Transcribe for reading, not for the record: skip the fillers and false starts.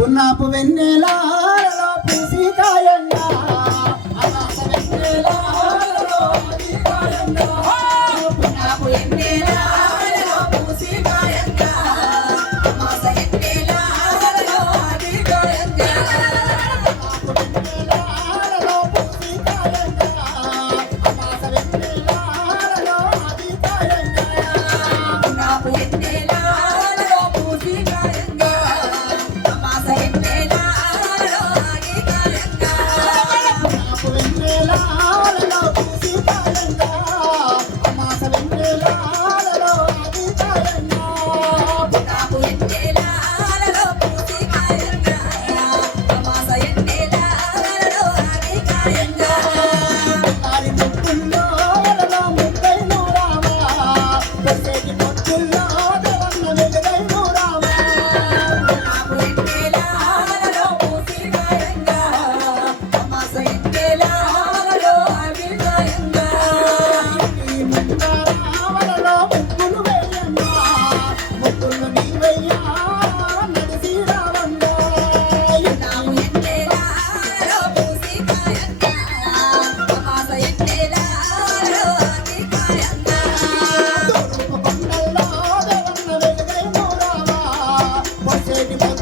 పున్నాపు వెన్నెలలో పూసి కాయంగా అమాస వెన్నెలలో పూసి కాయంగా పున్నాపు వెన్నెలలో పూసి కాయంగా అమాస వెన్నెలలో అది కాయంగా పున్నాపు వెన్నెలలో పూసి కాయంగా అమాస వెన్నెలలో అది కాయంగా పున్నాపు వెన్నెలలో పూసి కాయంగా Baby,